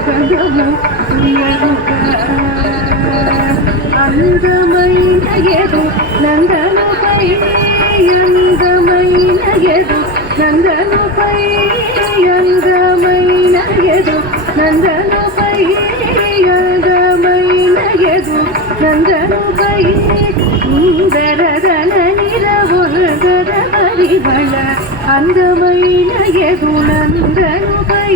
గంధము కుయ్యరుగా అందమైన ఎదు నందనుపై అందమైన ఎదు నందనుపై అందమైన ఎదు నందనుపై అందమైన ఎదు నందనుపై సుందరదన నిరవొనగద పరిమళ అందమైన ఎదు నందనుపై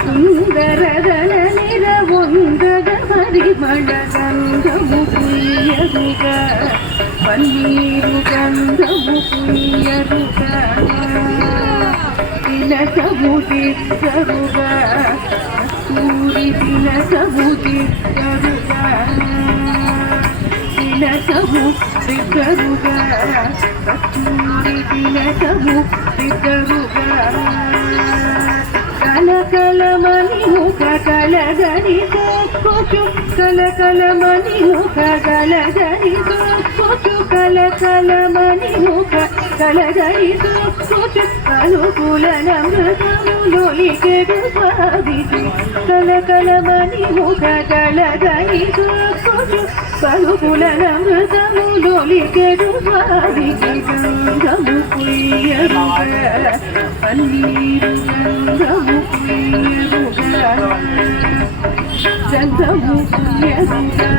సుందరదన నిరవొందగ పరిమళ గంధము కుయ్యరుగా పన్నీరు గంధము కుయ్యరుగా తిలకము దిక్కరుగా కస్తూరి తిలకము దిక్కరుగా తిలకము దిక్కరుగా కస్తూరి తిలకము దిక్కరుగా కలకలమని ముఖ కలగని సొక్కొచ్చు కలకలమని ముఖ కలగని సొక్కొచ్చు కలకలమని ముఖ కలగని సొక్కొచ్చు కలుకులనమృతములొలికెడు స్వామికి కలకలమని ముఖ కలగని సొక్కొచ్చు కలుకులనమృతములొలికెడు స్వామికి గంధము కుయ్యరుగా పన్నీరు గంధము గంధము కుయ్యరుగా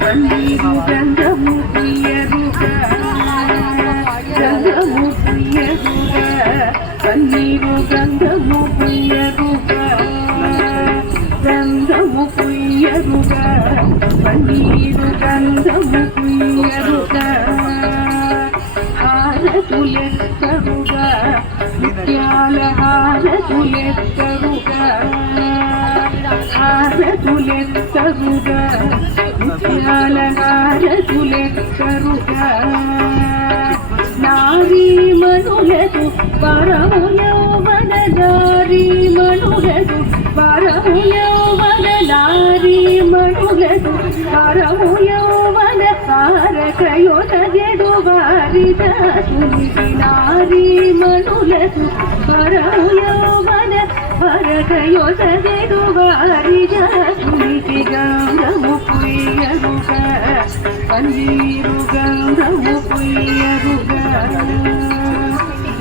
పన్నీరు గంధము కుయ్యరుగా గంధము కుయ్యరుగా పన్నీరు గంధము కుయ్యరుగా గంధము కుయ్యరుగా పన్నీరు గంధము కుయ్యరుగా హారతులెత్తరుగా ముత్యాల హారతులెత్తరుగా హారతులెత్తరుగా ముత్యాల హారతులెత్తరుగా నారీమణులకు పరము యౌవన నారీమణులకు పరము యౌవన నారీమణులకు పరము యౌవన హారకయొనగెడు వారిదాసునికి నారీమణులకు పరము యౌవన హారకయొనగెడు వారిదాసునికి గంధము కుయ్యరుగా పన్నీరు గంధము కుయ్యరుగా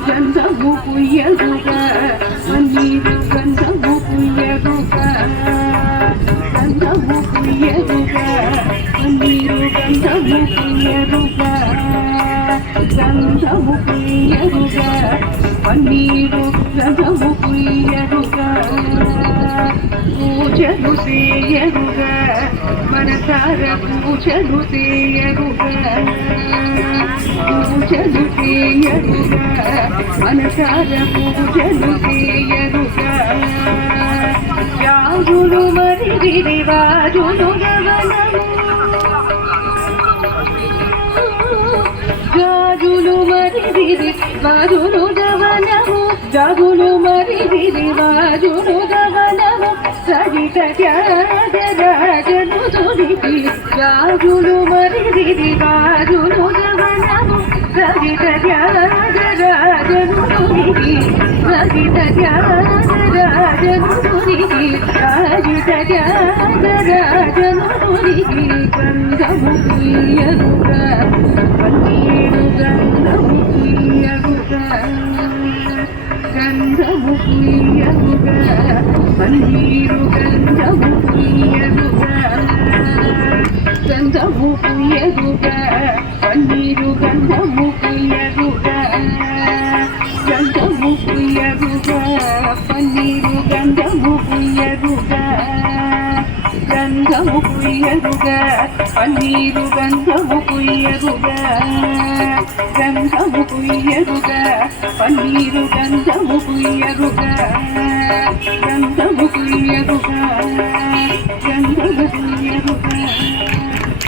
గంధము కుయ్యరుగా పన్నీరు గంధము కుయ్యరుగా గంధము కుయ్యరుగా పన్నీరు గంధము కుయ్యరుగా గంధము కుయ్యరుగా పన్నీరు గంధము కుయ్యరుగా పూజలు చేయరుగా మనసార పూజలు చేయరుగా పూజలు చేయరుగా మనసార పూజలు చేయరుగా యాగులు మరి గిరివాజులు గవనము గాజులు మరి గిరివాజులు గవనము గాజులు మరి గిరివాజులు గవనము సహిత త్యాగరాజను తుడికి గాజులు మరి గిరివాజులు గవనము సహిత త్యాగరాజను తుడికి సహిత త్యాగరాజను తుడికి సహిత త్యాగరాజను తుడికి గంధము కుయ్యరుగా పన్నీరు గంధము కుయ్యరుగా గంధము కుయ్యరుగా పన్నీరు గంధము కుయ్యరుగా గంధము కుయ్యరుగా పన్నీరు గంధము కుయ్యరుగా గంధము కుయ్యరుగా పన్నీరు గంధము కుయ్యరుగా గంధము కుయ్యరుగా పన్నీరు గంధము కుయ్యరుగా గంధము కుయ్యరుగా పన్నీరు గంధము కుయ్యరుగా గంధము కుయ్యరుగా గంధము కుయ్యరుగా